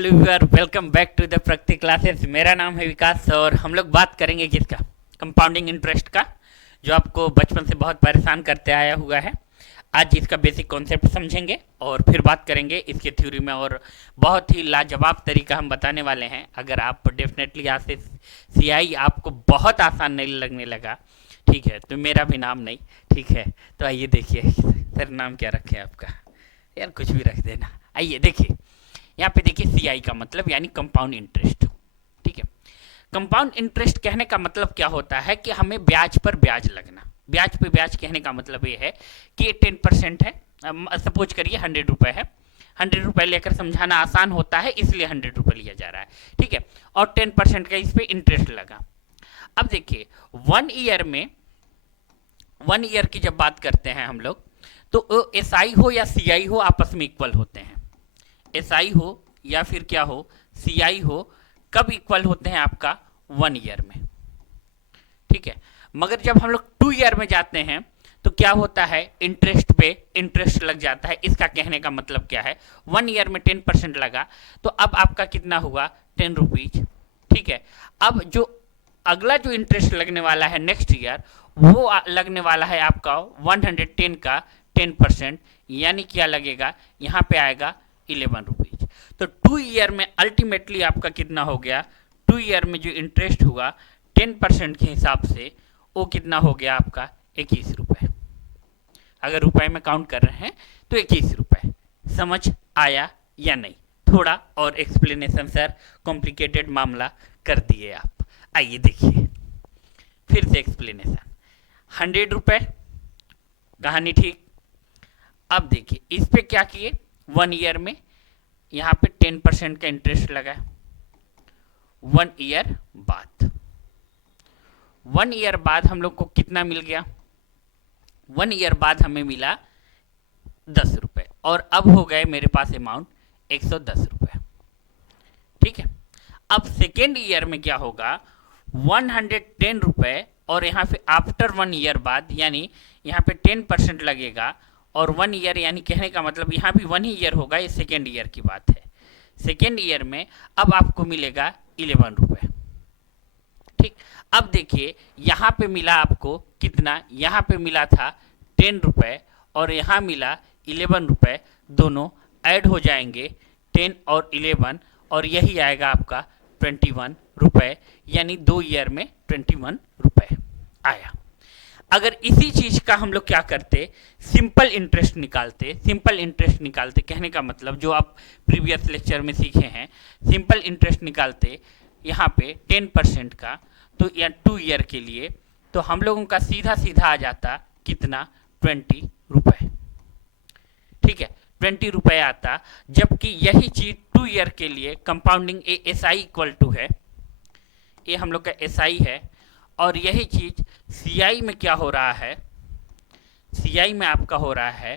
Hello viewer, welcome back to the Pragati classes. मेरा नाम है विकास और हम लोग बात करेंगे किसका, कंपाउंडिंग इंटरेस्ट का, जो आपको बचपन से बहुत परेशान करते आया हुआ है। आज इसका बेसिक कॉन्सेप्ट समझेंगे और फिर बात करेंगे इसके थ्योरी में, और बहुत ही लाजवाब तरीका हम बताने वाले हैं। अगर आप डेफिनेटली यहाँ से सीआई आपको बहुत आसान नहीं लगने लगा, ठीक है, तो मेरा भी नाम नहीं, ठीक है। तो आइए देखिए, सर नाम क्या रखे आपका? यार कुछ भी रख देना। आइए देखिए, यहाँ पे देखिए सीआई का मतलब यानी कंपाउंड इंटरेस्ट, ठीक है। कंपाउंड इंटरेस्ट कहने का मतलब क्या होता है कि हमें ब्याज पर ब्याज लगना। ब्याज पे ब्याज कहने का मतलब ये है कि ये 10% है। सपोज करिए 100 रुपये है, 100 रुपये लेकर समझाना आसान होता है, इसलिए 100 रुपये लिया जा रहा है, ठीक है। और 10% का इस पर इंटरेस्ट लगा। अब देखिए 1 ईयर की जब बात करते हैं हम लोग, तो एस आई हो या सी आई हो आपस में इक्वल होते हैं। एस आई हो या फिर क्या हो, सी आई हो, कब इक्वल होते हैं आपका? 1 ईयर में, ठीक है। मगर जब हम लोग 2 ईयर में जाते हैं तो क्या होता है, इंटरेस्ट पे इंटरेस्ट लग जाता है। इसका कहने का मतलब क्या है, 1 ईयर में 10% लगा तो अब आपका कितना हुआ, 10 रुपीज, ठीक है। अब जो अगला जो इंटरेस्ट लगने वाला है नेक्स्ट ईयर, वो लगने वाला है आपका 110 का 10%, यानी क्या लगेगा, यहाँ पे आएगा 11 रुपीज। तो 2 ईयर में अल्टीमेटली आपका कितना हो गया, 2 ईयर में जो इंटरेस्ट हुआ 10% के हिसाब से, वो कितना हो गया आपका 21 रुपये। अगर रुपए में काउंट कर रहे हैं तो 21 रुपये। समझ आया या नहीं? थोड़ा और एक्सप्लेनेशन सर, कॉम्प्लिकेटेड मामला कर दिए आप। आइए देखिए फिर से एक्सप्लेनेशन। 100 रुपये, कहानी ठीक। अब देखिए इस पे क्या किए, 1 ईयर में यहाँ पे 10% का इंटरेस्ट लगा। 1 ईयर बाद, 1 ईयर बाद हम लोग को कितना मिल गया, 1 ईयर बाद हमें मिला 10 रुपये, और अब हो गए मेरे पास अमाउंट 110 रुपये, ठीक है। अब सेकेंड ईयर में क्या होगा, 110 रुपये, और यहाँ पे आफ्टर 1 ईयर बाद, यानी यहाँ पे 10% लगेगा, और 1 ईयर यानी कहने का मतलब यहाँ भी 1 ही ईयर होगा, ये सेकेंड ईयर की बात है। सेकेंड ईयर में अब आपको मिलेगा 11 रुपये, ठीक। अब देखिए यहाँ पे मिला आपको कितना, यहाँ पे मिला था 10 रुपये और यहाँ मिला 11 रुपये, दोनों ऐड हो जाएंगे 10 और 11, और यही आएगा आपका 21 रुपये, यानी 2 ईयर में 21 रुपये आया। अगर इसी चीज का हम लोग क्या करते, सिंपल इंटरेस्ट निकालते। सिंपल इंटरेस्ट निकालते कहने का मतलब जो आप प्रीवियस लेक्चर में सीखे हैं, सिंपल इंटरेस्ट निकालते यहाँ पे 10% का, तो या 2 ईयर के लिए, तो हम लोगों का सीधा सीधा आ जाता कितना, 20 रुपये, ठीक है। 20 रुपये आता, जबकि यही चीज 2 ईयर के लिए compounding S I equal to है, ये हम लोग का एस आई है। और यही चीज सी आई में क्या हो रहा है, सी आई में आपका हो रहा है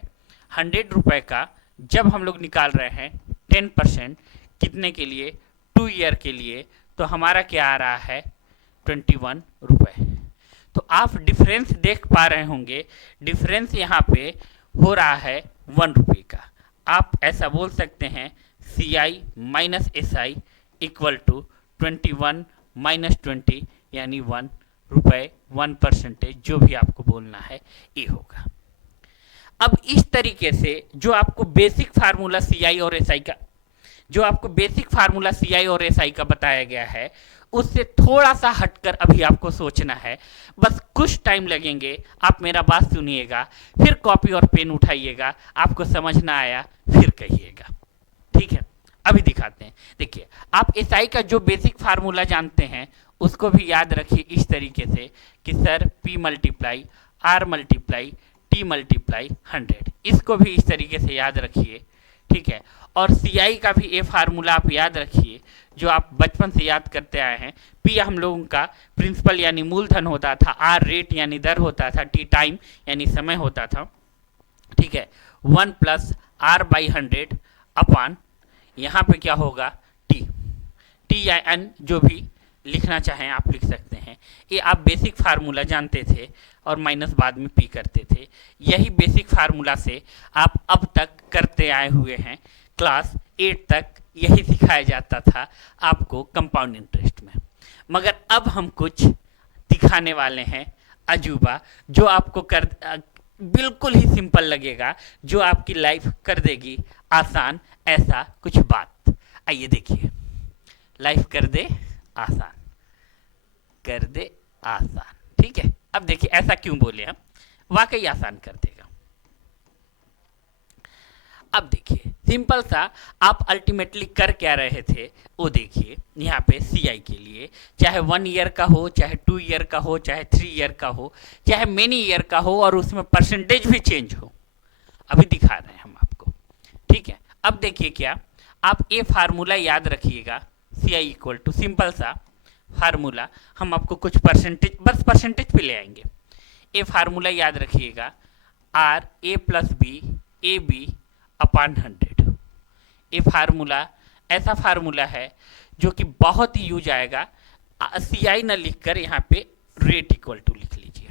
100 रुपये का, जब हम लोग निकाल रहे हैं 10% कितने के लिए, 2 ईयर के लिए, तो हमारा क्या आ रहा है, 21 रुपये। तो आप डिफरेंस देख पा रहे होंगे, डिफरेंस यहाँ पे हो रहा है 1 रुपये का। आप ऐसा बोल सकते हैं C I minus S I equal to 21 minus 20, यानी 1 रुपये, 1%, जो भी आपको बोलना है ये होगा। अब इस तरीके से जो आपको बेसिक फार्मूला सी आई और एस आई का, जो आपको बेसिक फार्मूला सी आई और एस आई का बताया गया है, उससे थोड़ा सा हटकर अभी आपको सोचना है। बस कुछ टाइम लगेंगे, आप मेरा बात सुनिएगा, फिर कॉपी और पेन उठाइएगा, आपको समझ ना आया फिर कहिएगा, ठीक है। अभी दिखाते हैं। देखिए आप एस आई का जो बेसिक फार्मूला जानते हैं उसको भी याद रखिए इस तरीके से कि sir P multiply R multiply T multiply 100, इसको भी इस तरीके से याद रखिए, ठीक है। और सी आई का भी ये फार्मूला आप याद रखिए जो आप बचपन से याद करते आए हैं। P हम लोगों का प्रिंसिपल यानी मूलधन होता था, R रेट यानी दर होता था, T टाइम यानी समय होता था, ठीक है। 1 प्लस R बाई 100 अपान, यहाँ पे क्या होगा, T या N, जो भी लिखना चाहें आप लिख सकते हैं। ये आप बेसिक फार्मूला जानते थे और माइनस बाद में P करते थे। यही बेसिक फार्मूला से आप अब तक करते आए हुए हैं, क्लास 8 तक यही सिखाया जाता था आपको कंपाउंड इंटरेस्ट में। मगर अब हम कुछ दिखाने वाले हैं अजूबा, जो आपको बिल्कुल ही सिंपल लगेगा, जो आपकी लाइफ कर देगी आसान, ऐसा कुछ बात। आइए देखिए, लाइफ कर दे आसान, कर दे आसान। ठीक है, अब देखिए ऐसा क्यों बोले हम, वाकई आसान कर देगा। अब देखिए सिंपल सा, आप अल्टीमेटली कर क्या रहे थे वो देखिए। यहाँ पे सीआई के लिए चाहे 1 ईयर का हो, चाहे 2 ईयर का हो, चाहे 3 ईयर का हो, चाहे मेनी ईयर का हो, और उसमें परसेंटेज भी चेंज हो, अभी दिखा रहे हैं हम आपको। ठीक है, अब देखिए क्या, आप ये फार्मूला याद रखिएगा, सी आई इक्वल टू, सिंपल सा फार्मूला, हम आपको कुछ परसेंटेज, बस परसेंटेज पे ले आएंगे। ये फार्मूला याद रखिएगा, R A plus B A B upon 100। ये फार्मूला ऐसा फार्मूला है जो कि बहुत ही यूज आएगा। सी आई न लिखकर यहाँ पे रेट इक्वल टू लिख लीजिए,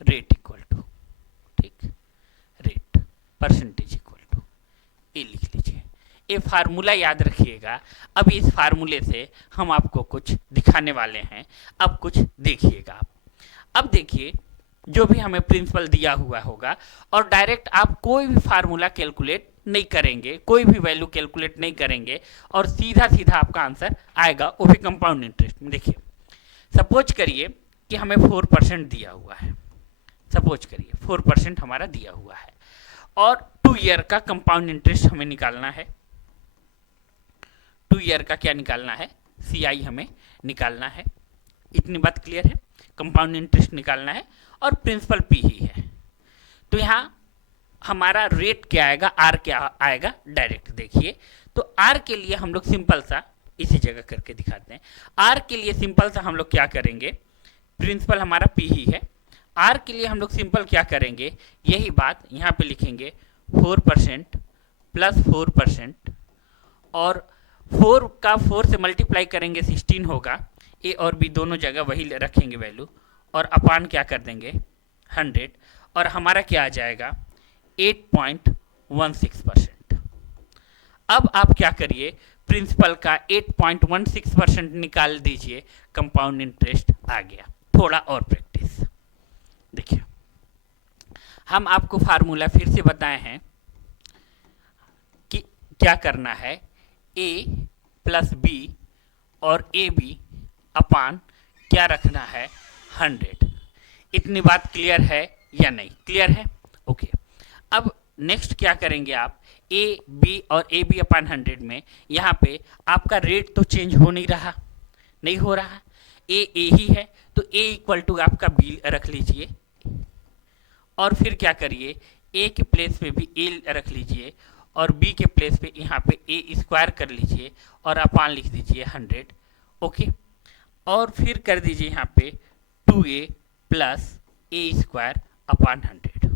रेट इक्वल टू, ठीक, रेट परसेंटेज इक्वल टू, ये लिख लीजिए। ये फार्मूला याद रखिएगा। अब इस फार्मूले से हम आपको कुछ दिखाने वाले हैं। अब कुछ देखिएगा आप। अब देखिए, जो भी हमें प्रिंसिपल दिया हुआ होगा, और डायरेक्ट आप कोई भी फार्मूला कैलकुलेट नहीं करेंगे, कोई भी वैल्यू कैलकुलेट नहीं करेंगे, और सीधा सीधा आपका आंसर आएगा, वो भी कंपाउंड इंटरेस्ट में। देखिए, सपोज करिए कि हमें 4% दिया हुआ है, सपोज करिए 4% हमारा दिया हुआ है, और 2 ईयर का कंपाउंड इंटरेस्ट हमें निकालना है। 2 ईयर का क्या निकालना है, सी आई हमें निकालना है। इतनी बात क्लियर है, कंपाउंड इंटरेस्ट निकालना है और प्रिंसिपल पी ही है। तो यहाँ हमारा रेट क्या आएगा, आर क्या आएगा, डायरेक्ट देखिए। तो आर के लिए हम लोग सिंपल सा इसी जगह करके दिखाते हैं। आर के लिए सिंपल सा हम लोग क्या करेंगे, प्रिंसिपल हमारा पी ही है, आर के लिए हम लोग सिंपल क्या करेंगे, यही बात यहाँ पे लिखेंगे, 4% प्लस 4%, और 4 का 4 से मल्टीप्लाई करेंगे 16 होगा, ए और बी दोनों जगह वही रखेंगे वैल्यू, और अपान क्या कर देंगे 100, और हमारा क्या आ जाएगा 8.16%। अब आप क्या करिए, प्रिंसिपल का 8.16% निकाल दीजिए, कंपाउंड इंटरेस्ट आ गया। थोड़ा और प्रैक्टिस देखिए, हम आपको फार्मूला फिर से बताए हैं कि क्या करना है, ए प्लस बी और ए बी अपान क्या रखना है 100। इतनी बात क्लियर है या नहीं, क्लियर है, ओके। अब नेक्स्ट क्या करेंगे आप, ए बी और ए बी अपान 100 में यहाँ पे आपका रेट तो चेंज हो नहीं रहा, नहीं हो रहा, ए ही है, तो ए इक्वल टू आपका बी रख लीजिए, और फिर क्या करिए, ए के प्लेस पे भी ए रख लीजिए, और बी के प्लेस पे यहाँ पे ए स्क्वायर कर लीजिए, और अपान लिख दीजिए 100, ओके। और फिर कर दीजिए यहाँ पे 2a प्लस ए स्क्वायर अपान 100।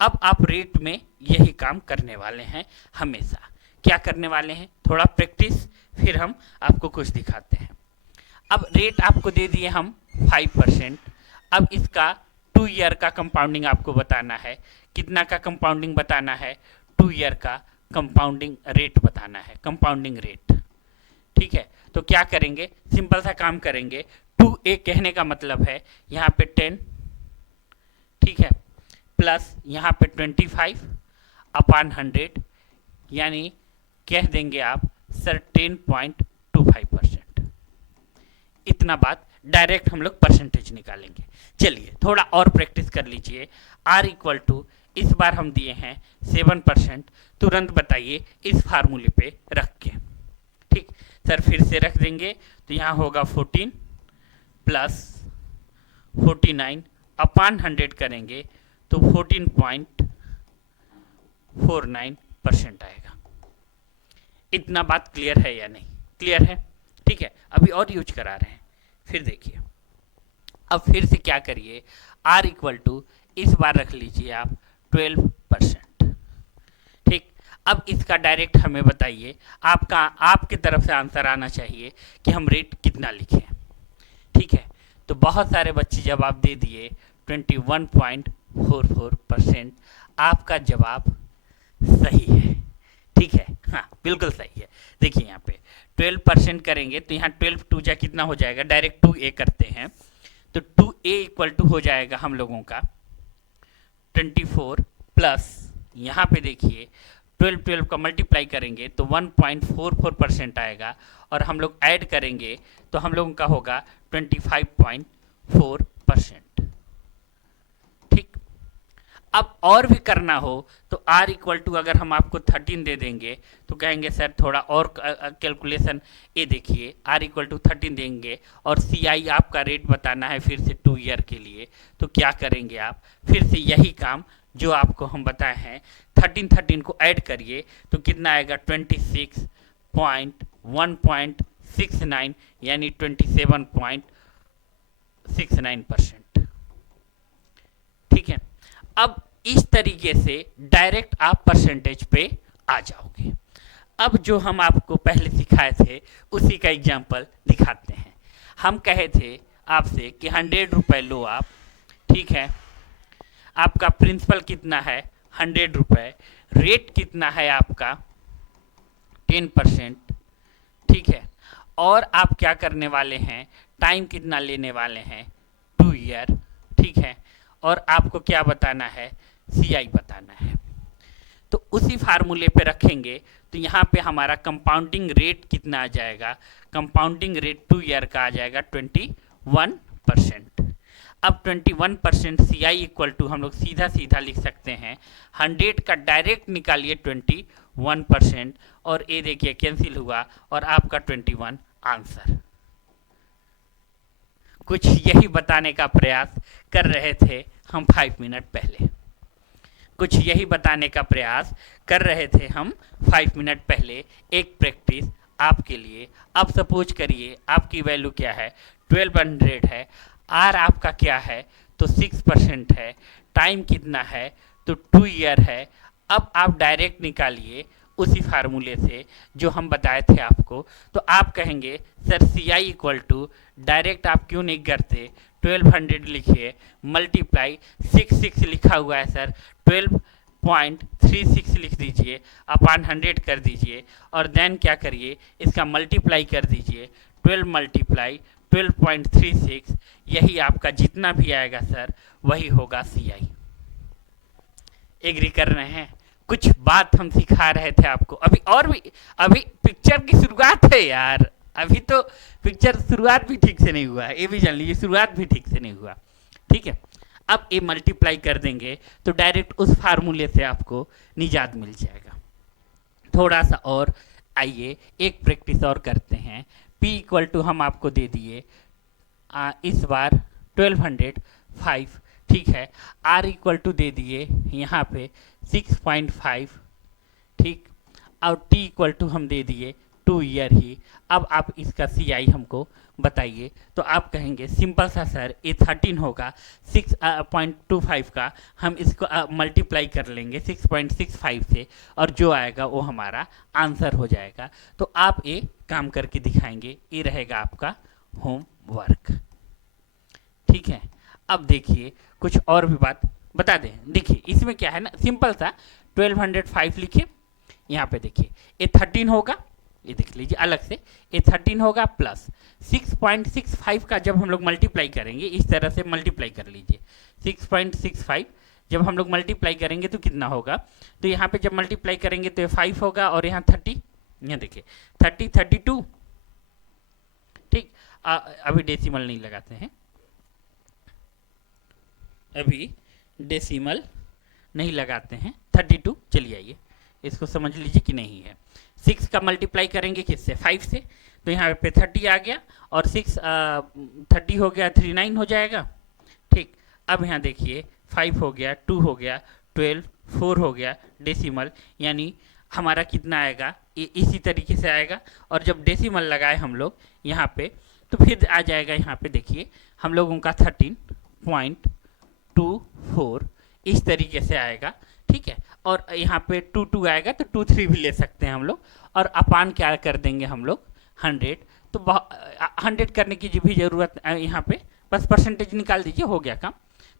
अब आप रेट में यही काम करने वाले हैं हमेशा। क्या करने वाले हैं, थोड़ा प्रैक्टिस, फिर हम आपको कुछ दिखाते हैं। अब रेट आपको दे दिए हम 5%। अब इसका 2 ईयर का कंपाउंडिंग आपको बताना है। कितना का कंपाउंडिंग बताना है, 2 ईयर का कंपाउंडिंग रेट बताना है, कंपाउंडिंग रेट, ठीक है। तो क्या करेंगे, सिंपल सा काम करेंगे, 2a कहने का मतलब है यहाँ पे 10, ठीक है, प्लस यहाँ पे 25 अपान 100, यानी कह देंगे आप सर 10.25%। इतना बात डायरेक्ट हम लोग परसेंटेज निकालेंगे। चलिए थोड़ा और प्रैक्टिस कर लीजिए। आर इक्वल टू, इस बार हम दिए हैं 7%, तुरंत बताइए इस फार्मूले पे रख के, ठीक सर, फिर से रख देंगे, तो यहाँ होगा 14 प्लस 49 अपान 100 करेंगे तो 14.49% आएगा। इतना बात क्लियर है या नहीं, क्लियर है, ठीक है। अभी और यूज करा रहे हैं, फिर देखिए। अब फिर से क्या करिए, आर इक्वल टू, इस बार रख लीजिए आप 12%, ठीक। अब इसका डायरेक्ट हमें बताइए, आपके तरफ से आंसर आना चाहिए कि हम रेट कितना लिखें, ठीक है। तो बहुत सारे बच्चे जवाब दे दिए 21.44%। आपका जवाब सही है, ठीक है। हाँ बिल्कुल सही है। देखिए यहाँ पे 12% करेंगे तो यहाँ 12 टू जा कितना हो जाएगा, डायरेक्ट 2a करते हैं तो 2a इक्वल टू हो जाएगा हम लोगों का 24 प्लस यहाँ पे देखिए 12 का मल्टीप्लाई करेंगे तो 1.44% आएगा और हम लोग ऐड करेंगे तो हम लोगों का होगा 25.4%। ठीक, अब और भी करना हो तो r इक्वल टू अगर हम आपको 13 दे देंगे तो कहेंगे सर थोड़ा और कैलकुलेशन, ये देखिए r इक्वल टू 13 देंगे और CI आपका रेट बताना है फिर से 2 ईयर के लिए, तो क्या करेंगे आप, फिर से यही काम जो आपको हम बताए हैं 13 को ऐड करिए तो कितना आएगा 26.1.69 यानी 27.69%। ठीक है, अब इस तरीके से डायरेक्ट आप परसेंटेज पे आ जाओगे। अब जो हम आपको पहले सिखाए थे उसी का एग्जाम्पल दिखाते हैं। हम कहे थे आपसे कि 100 रुपये लो आप, ठीक है, आपका प्रिंसिपल कितना है 100 रुपये, रेट कितना है आपका 10%, ठीक है, और आप क्या करने वाले हैं, टाइम कितना लेने वाले हैं 2 ईयर, ठीक है, और आपको क्या बताना है CI बताना है। तो उसी फार्मूले पे रखेंगे तो यहाँ पे हमारा कंपाउंडिंग रेट कितना आ जाएगा, कंपाउंडिंग रेट 2 ईयर का आ जाएगा 21%। अब 21% CI इक्वल टू हम लोग सीधा सीधा लिख सकते हैं 100 का डायरेक्ट निकालिए 21% और ये देखिए कैंसिल हुआ और आपका 21 आंसर। कुछ यही बताने का प्रयास कर रहे थे हम 5 मिनट पहले, कुछ यही बताने का प्रयास कर रहे थे हम 5 मिनट पहले, एक प्रैक्टिस आपके लिए। अब सपोज करिए आपकी वैल्यू क्या है 1200 है, आर आपका क्या है तो 6% है, टाइम कितना है तो 2 ईयर है। अब आप डायरेक्ट निकालिए उसी फार्मूले से जो हम बताए थे आपको, तो आप कहेंगे sir CI equal to direct आप क्यों नहीं करते 1200 लिखिए मल्टीप्लाई 66 लिखा हुआ है सर 12.36 लिख दीजिए अपान 100 कर दीजिए और देन क्या करिए इसका मल्टीप्लाई कर दीजिए 12 मल्टीप्लाई 12.36, यही आपका जितना भी आएगा सर वही होगा CI। एग्री कर रहे हैं? कुछ बात हम सिखा रहे थे आपको, अभी और भी, अभी पिक्चर की शुरुआत है यार, अभी तो पिक्चर शुरुआत भी ठीक से नहीं हुआ है, ये भी जान लीजिए शुरुआत भी ठीक से नहीं हुआ। ठीक है, अब ये मल्टीप्लाई कर देंगे तो डायरेक्ट उस फार्मूले से आपको निजात मिल जाएगा। थोड़ा सा और आइए एक प्रैक्टिस और करते हैं। P इक्वल टू हम आपको दे दिए इस बार 1205, ठीक है, R इक्वल टू दे दिए यहाँ पे 6.5, ठीक, और T इक्वल टू हम दे दिए 2 ईयर ही। अब आप इसका CI हमको बताइए, तो आप कहेंगे सिंपल सा सर ये 13 होगा 6.25 का, हम इसको मल्टीप्लाई कर लेंगे 6.65 से और जो आएगा वो हमारा आंसर हो जाएगा। तो आप ये काम करके दिखाएंगे, ये रहेगा आपका होमवर्क। ठीक है, अब देखिए कुछ और भी बात बता दें। देखिए इसमें क्या है ना, सिंपल सा 1205 लिखिए, यहाँ पे देखिए ये 13 होगा, ये देख लीजिए अलग से, ये 13 होगा प्लस 6.65 का जब हम लोग मल्टीप्लाई करेंगे, इस तरह से मल्टीप्लाई कर लीजिए 6.65 जब हम लोग मल्टीप्लाई करेंगे तो कितना होगा, तो यहाँ पे जब मल्टीप्लाई करेंगे तो ये 5 होगा और यहाँ 30, यहाँ देखिए 30 32, ठीक, अभी डेसिमल नहीं लगाते हैं, अभी डेसिमल नहीं लगाते हैं 32, चलिए आइए इसको समझ लीजिए कि नहीं है। 6 का मल्टीप्लाई करेंगे किससे 5 से, तो यहाँ पे 30 आ गया और 6 30 हो गया 39 हो जाएगा, ठीक। अब यहाँ देखिए 5 हो गया 2 हो गया 12 4 हो गया डेसिमल, यानी हमारा कितना आएगा इसी तरीके से आएगा। और जब डेसिमल लगाए हम लोग यहाँ पे तो फिर आ जाएगा, यहाँ पे देखिए हम लोगों का 13.24 इस तरीके से आएगा, ठीक है। और यहाँ पे 2 आएगा तो 23 भी ले सकते हैं हम लोग, और अपान क्या कर देंगे हम लोग 100, तो 100 करने की भी ज़रूरत यहाँ पे बस परसेंटेज निकाल दीजिए, हो गया काम।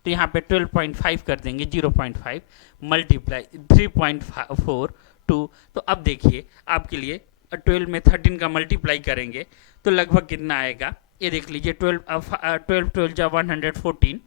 तो यहाँ पे 12.5 कर देंगे, 0.5 मल्टीप्लाई 3.42। तो अब देखिए आपके लिए 12 में 13 का मल्टीप्लाई करेंगे तो लगभग कितना आएगा, ये देख लीजिए 12 जा 114,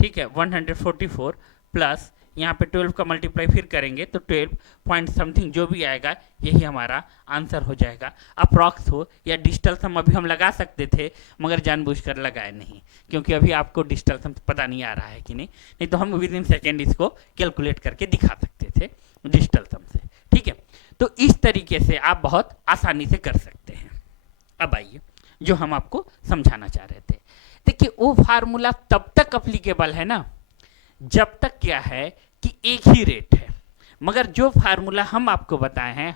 ठीक है 144 प्लस यहाँ पे 12 का मल्टीप्लाई फिर करेंगे तो 12 पॉइंट समथिंग जो भी आएगा यही हमारा आंसर हो जाएगा। अप्रॉक्स हो या डिजिटल सम अभी हम लगा सकते थे मगर जानबूझकर लगाए नहीं, क्योंकि अभी आपको डिजिटल सम पता नहीं आ रहा है कि नहीं तो हम विद इन सेकेंड इसको कैलकुलेट करके दिखा सकते थे डिजिटल सम से, ठीक है। तो इस तरीके से आप बहुत आसानी से कर सकते हैं। अब आइए जो हम आपको समझाना चाह रहे थे, देखिए वो फार्मूला तब तक अप्लीकेबल है ना जब तक क्या है कि एक ही रेट है, मगर जो फार्मूला हम आपको बताए हैं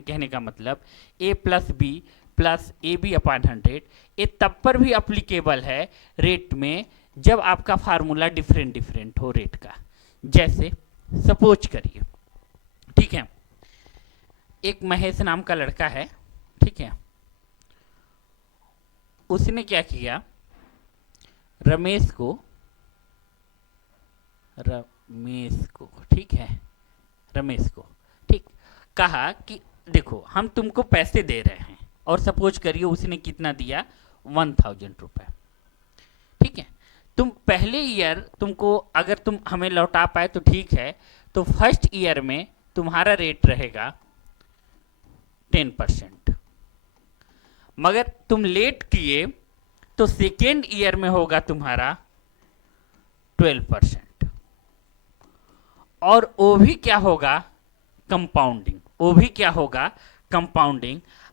कहने का मतलब a plus B plus A B upon 100, ये तब पर भी अप्लीकेबल है रेट में जब आपका फार्मूला डिफरेंट हो रेट का। जैसे सपोज करिए, ठीक है, एक महेश नाम का लड़का है, ठीक है, उसने क्या किया, रमेश को ठीक कहा कि देखो हम तुमको पैसे दे रहे हैं, और सपोज करिए उसने कितना दिया 1000 रुपए, ठीक है। तुम पहले ईयर तुमको अगर तुम हमें लौटा पाए तो ठीक है, तो फर्स्ट ईयर में तुम्हारा रेट रहेगा 10%, मगर तुम लेट किए तो सेकेंड ईयर में होगा तुम्हारा 12%, और वो भी क्या होगा कंपाउंडिंग।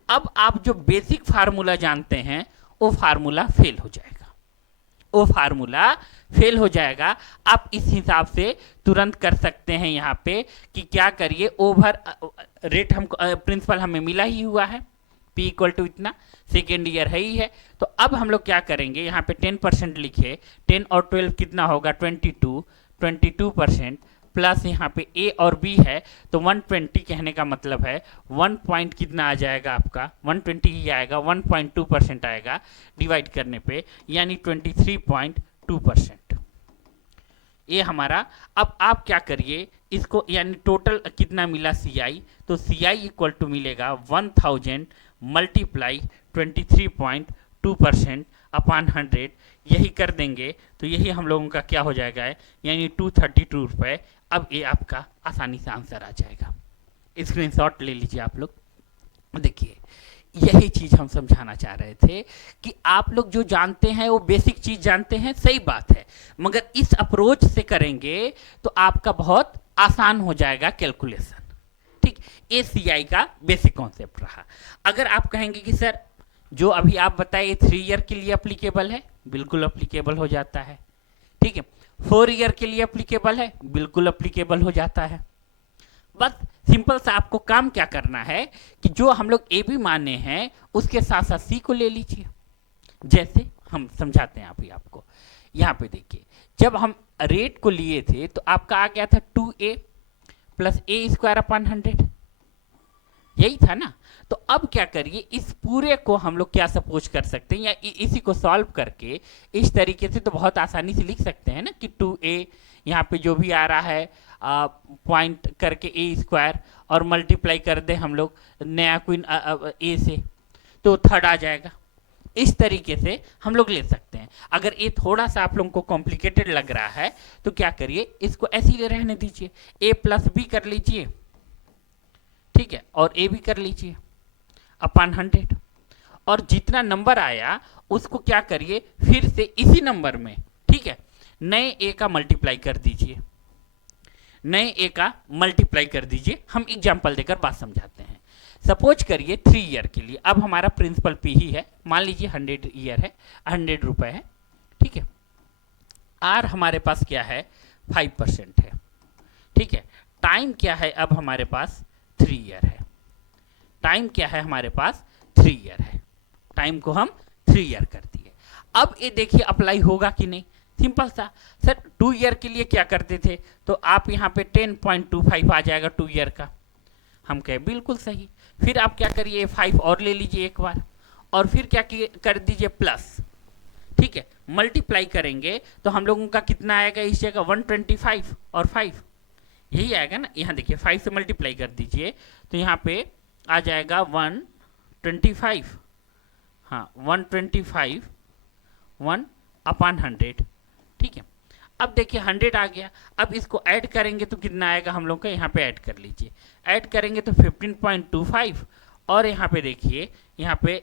अब आप जो बेसिक फार्मूला जानते हैं वो फार्मूला फेल हो जाएगा। आप इस हिसाब से तुरंत कर सकते हैं यहाँ पे कि क्या करिए, ओवर रेट हमको प्रिंसिपल हमें मिला ही हुआ है, P इक्वल टू इतना, सेकेंड ईयर है ही है। तो अब हम लोग क्या करेंगे, यहाँ पे 10% लिखे, 10 और 12 कितना होगा 22% प्लस यहाँ पे A और B है तो 120, कहने का मतलब है 1 पॉइंट कितना आ जाएगा आपका 120 ही आएगा, 1.2% आएगा डिवाइड करने पे, यानी 23.2% ये हमारा। अब आप क्या करिए इसको, यानी टोटल कितना मिला CI, तो CI इक्वल टू मिलेगा 1000 मल्टीप्लाई 23.2% अपान 100, यही कर देंगे तो यही हम लोगों का क्या हो जाएगा है, यानी 232 रुपये। अब ये आपका आसानी से आंसर आ जाएगा, स्क्रीनशॉट ले लीजिए आप लोग। देखिए यही चीज हम समझाना चाह रहे थे कि आप लोग जो जानते हैं वो बेसिक चीज जानते हैं, सही बात है, मगर इस अप्रोच से करेंगे तो आपका बहुत आसान हो जाएगा कैलकुलेशन, ठीक। ये CI का बेसिक कॉन्सेप्ट रहा। अगर आप कहेंगे कि सर जो अभी आप बताइए 3 ईयर के लिए अप्लीकेबल है, बिल्कुल अप्लीकेबल हो जाता है, ठीक है। 4 ईयर के लिए अप्लीकेबल है, बिल्कुल अप्लीकेबल हो जाता है। बस सिंपल सा आपको काम क्या करना है कि जो हम लोग ए बी माने हैं उसके साथ साथ सी को ले लीजिए। जैसे हम समझाते हैं अभी आपको, यहाँ पे देखिए जब हम रेट को लिए थे तो आपका आ गया था 2A प्लस ए स्क्वायर अपान 100, यही था ना। तो अब क्या करिए, इस पूरे को हम लोग क्या सपोज कर सकते हैं, या इसी को सॉल्व करके इस तरीके से तो बहुत आसानी से लिख सकते हैं ना कि 2A यहाँ पे जो भी आ रहा है पॉइंट करके ए स्क्वायर और मल्टीप्लाई कर दे हम लोग नया क्वीन ए से, तो थर्ड आ जाएगा। इस तरीके से हम लोग ले सकते हैं। अगर ये थोड़ा सा आप लोगों को कॉम्प्लिकेटेड लग रहा है तो क्या करिए, इसको ऐसे ही रहने दीजिए, a प्लस बी कर लीजिए, ठीक है, और a भी कर लीजिए अपान 100, और जितना नंबर आया उसको क्या करिए फिर से इसी नंबर में, ठीक है, नए a का मल्टीप्लाई कर दीजिए, हम एग्जाम्पल देकर बात समझाते हैं। सपोज करिए 3 ईयर के लिए, अब हमारा प्रिंसिपल P ही है, मान लीजिए 100 ईयर है, 100 रुपए है, ठीक है। R हमारे पास क्या है 5% है, ठीक है। टाइम क्या है अब हमारे पास 3 ईयर है, टाइम क्या है हमारे पास 3 ईयर है, टाइम को हम 3 ईयर कर दिए। अब ये देखिए अप्लाई होगा कि नहीं, सिंपल सा। सर 2 ईयर के लिए क्या करते थे, तो आप यहाँ पे 10.25 आ जाएगा 2 ईयर का, हम कहे बिल्कुल सही। फिर आप क्या करिए 5 और ले लीजिए एक बार, और फिर क्या कर दीजिए प्लस, ठीक है, मल्टीप्लाई करेंगे तो हम लोगों का कितना आएगा इस जगह 125 और 5, यही आएगा ना। यहाँ देखिए 5 से मल्टीप्लाई कर दीजिए तो यहाँ पे आ जाएगा 125, हाँ 125 1/100, ठीक है। अब देखिए 100 आ गया, अब इसको ऐड करेंगे तो कितना आएगा हम लोग का, यहाँ पे ऐड कर लीजिए, ऐड करेंगे तो 15.25, और यहाँ पे देखिए, यहाँ पे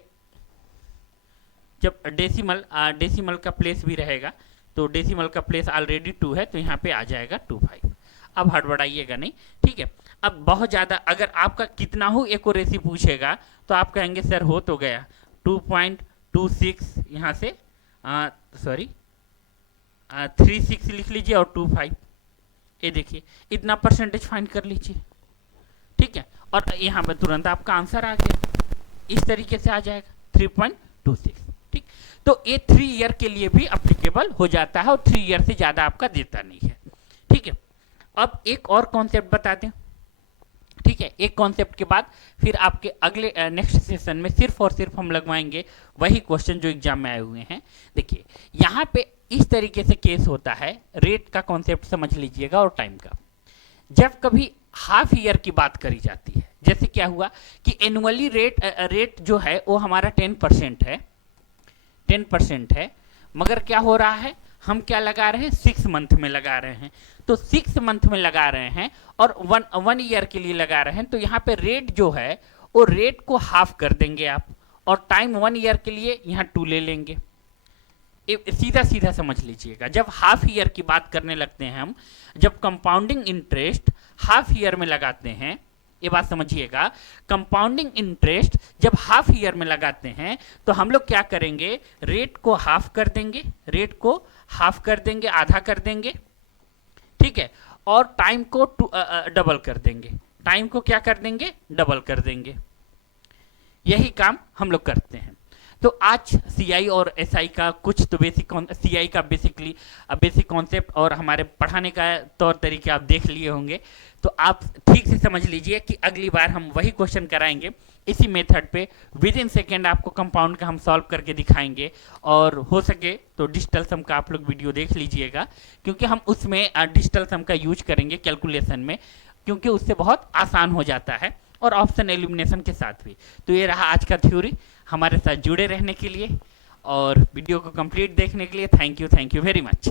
जब डेसिमल का प्लेस भी रहेगा तो डेसिमल का प्लेस ऑलरेडी 2 है तो यहाँ पे आ जाएगा 25। अब हड़बड़ाइएगा नहीं, ठीक है। अब बहुत ज़्यादा अगर आपका कितना हो एक्यूरेसी पूछेगा तो आप कहेंगे सर हो तो गया 2.26, यहाँ से सॉरी 36 लिख लीजिए और 25, ये देखिए इतना परसेंटेज फाइंड कर लीजिए, ठीक है। और यहाँ पर तुरंत आपका आंसर आ गया, इस तरीके से आ जाएगा 3.26, ठीक। तो ये 3 ईयर के लिए भी अप्लीकेबल हो जाता है और 3 ईयर से ज़्यादा आपका देता नहीं है, ठीक है। अब एक और कॉन्सेप्ट बता दें, ठीक है। एक कॉन्सेप्ट के बाद फिर आपके अगले नेक्स्ट सेशन में सिर्फ और सिर्फ हम लगवाएंगे वही क्वेश्चन जो एग्जाम में आए हुए हैं। देखिए यहाँ पे इस तरीके से केस होता है, रेट का कॉन्सेप्ट समझ लीजिएगा और टाइम का। जब कभी हाफ ईयर की बात करी जाती है, जैसे क्या हुआ कि एनुअली रेट जो है वो हमारा 10% है, 10% है, मगर क्या हो रहा है हम क्या लगा रहे हैं 6 मंथ में लगा रहे हैं, तो 6 मंथ में लगा रहे हैं और 1 ईयर के लिए लगा रहे हैं, तो यहाँ पे रेट जो है वो रेट को हाफ कर देंगे आप, और टाइम 1 ईयर के लिए यहाँ 2 ले लेंगे। सीधा सीधा समझ लीजिएगा, जब हाफ ईयर की बात करने लगते हैं हम, जब कंपाउंडिंग इंटरेस्ट हाफ ईयर में लगाते हैं, ये बात समझिएगा, कंपाउंडिंग इंटरेस्ट जब हाफ ईयर में लगाते हैं तो हम लोग क्या करेंगे, रेट को हाफ कर देंगे, रेट को हाफ कर देंगे, आधा कर देंगे, ठीक है, और टाइम को डबल कर देंगे, टाइम को क्या कर देंगे, डबल कर देंगे। यही काम हम लोग करते हैं। तो आज सीआई और एसआई का कुछ तो सीआई का बेसिक कॉन्सेप्ट और हमारे पढ़ाने का तौर तरीके आप देख लिए होंगे, तो आप ठीक से समझ लीजिए कि अगली बार हम वही क्वेश्चन कराएंगे इसी मेथड पे, विद इन सेकेंड आपको कंपाउंड का हम सॉल्व करके दिखाएंगे, और हो सके तो डिजिटल सम का आप लोग वीडियो देख लीजिएगा, क्योंकि हम उसमें डिजिटल सम का यूज करेंगे कैलकुलेशन में, क्योंकि उससे बहुत आसान हो जाता है, और ऑप्शन एलिमिनेशन के साथ भी। तो ये रहा आज का थ्योरी। हमारे साथ जुड़े रहने के लिए और वीडियो को कंप्लीट देखने के लिए थैंक यू वेरी मच।